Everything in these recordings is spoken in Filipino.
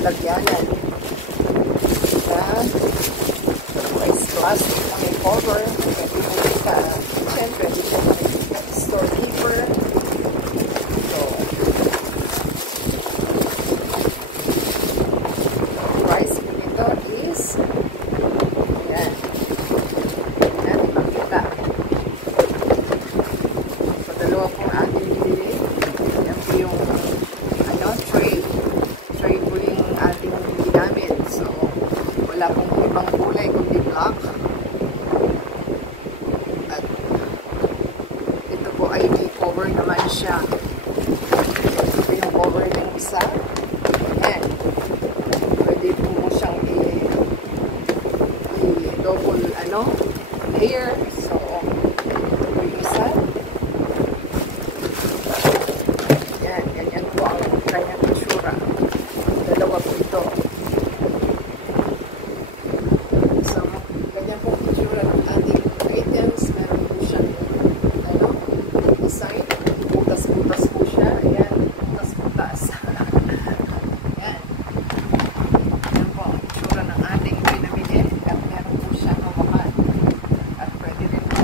lalagyanan na rice plastic na may cover. Pwede mo sa kitchen, pwede siya sa store keeper. So, rice ko nito is ayan. Ayan, makita. So, dalawa pong ating binili. Ayan po yung tray po yung ating ginamit. So, wala pong ibang kulay kundi black. At ito po ay may cover naman siya. Ito po yung cover ng isa. Ayan. Pwede po mo siyang i-double layer. So, ito po yung isa. Ayan. Ganyan po ang kanyang itsura. Dalawa po ito. So, ganyan po ang itsura ng ating items. Meron po siyang design. Butas-butas po siya. Ayan. Butas-butas. Ayan. Ayan po ang itsura ng ating pinamili. At meron po siyang hawakan. At pwede rin po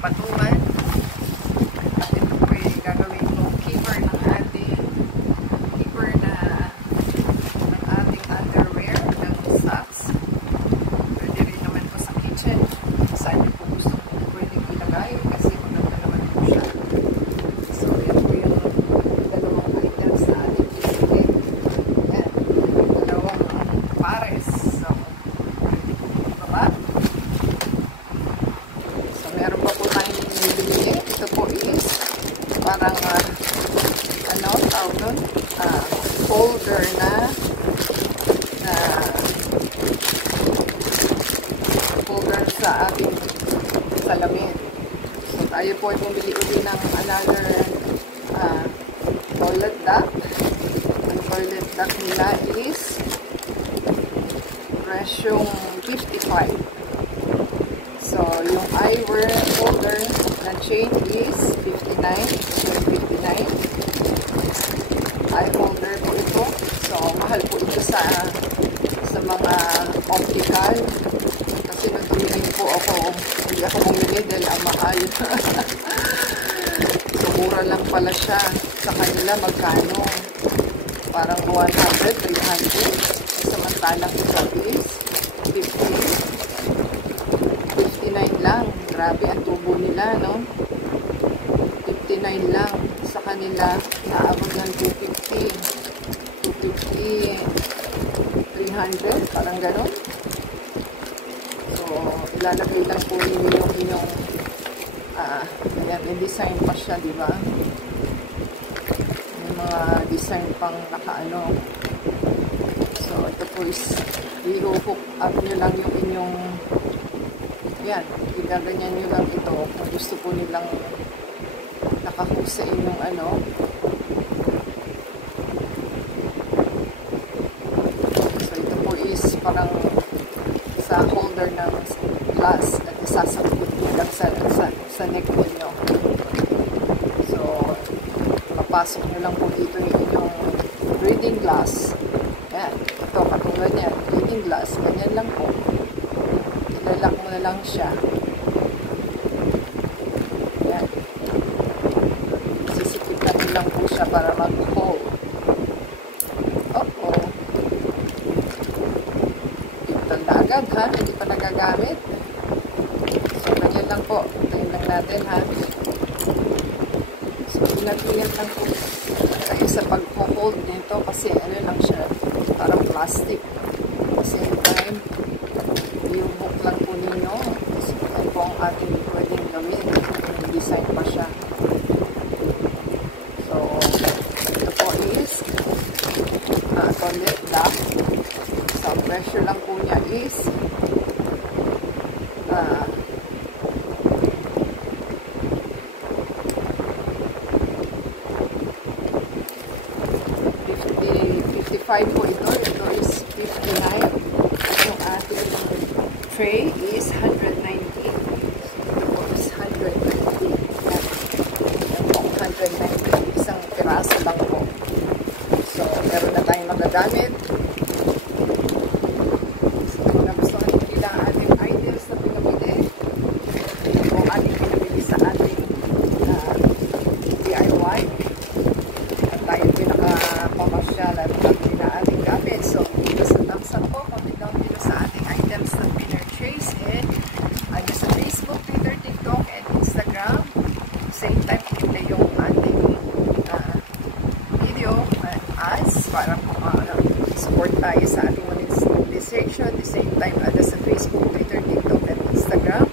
patungan. At ito po ay gagawin po keeper ng ating underwear, ng socks. Pwede rin naman po sa kitchen. Saan po gusto po pwede ilagay kasi maganda naman po siya. So, yan po yung dalawang items na ating pinili. Yan. Dalawang pares. So, pwede po baba. So, meron pa po tayong binili. Ito po is parang tawag nun? Folder na folder sa ating salamin. So, tayo po ay bumili uli ng another toilet duck. Ang toilet duck nila is presyong 55. So, yung eyewear folder na chain is 59. Eye holder po ito. So, mahal po ito sa mga optical. Kasi nung tumingin po ako, hindi ako bumili dahil ang mahal. So, mura lang pala siya. Sa kanila, magkano? Parang 100, 300. Samantalang ito is 59 lang. Grabe, ang tubo nila, no? 59 lang. Sa kanila, naabot ng 250, 300, parang gano'n. So, ilalagay lang po ninyo yung inyong, ayan, may design pa siya, di ba? May mga design pang nakaano. So, ito po is, i-hook up nyo lang yung inyong, yan, igaganyan nyo lang ito kung gusto po nilang nakahook sa inyong So, ito po is parang sa holder ng glass at isasakot nyo lang sa neck ninyo. So, papasok nyo lang po dito yung inyong reading glass. Yan. Ito, katulad yan. Reading glass. Ganyan lang po. Ilalak mo na lang siya. Yan. Sisikitan nyo lang po siya para mag-hold. Uh-oh. Ito na agad, ha? Hindi pa nagagamit. So, ganyan lang po. Tayo lang natin, ha? So, ingat-ingat lang po kayo sa pag-hold nito kasi ano lang siya, parang plastic. At the same time, yung hook lang po ninyo. Kasi ito po ang ating pwedeng gawin. Yung design pa siya. So, ito po is toilet duck. So, pressure lang po niya is 55 po ito. Ito is 59. Yung ating tray is 190. Ito po is 190. Yan po, 190. Isang piraso lang po. So, meron na tayong magagamit. original at quality na ating gamit. So, dito sa thumbs up po, comment down dito sa ating items na pinurchase. And ano sa Facebook, Twitter, TikTok, and Instagram. Same time, play yung ating video ads para support tayo sa ating monetization. At the same time, ada sa Facebook, Twitter, TikTok, and Instagram.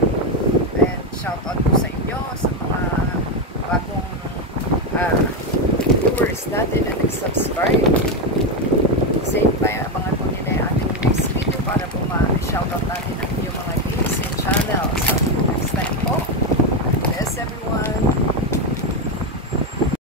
And shoutout po sa inyo sa mga bagong viewers natin na nag-subscribe. Same time, abangan po nila yung ating next video para po ma-shoutout natin ang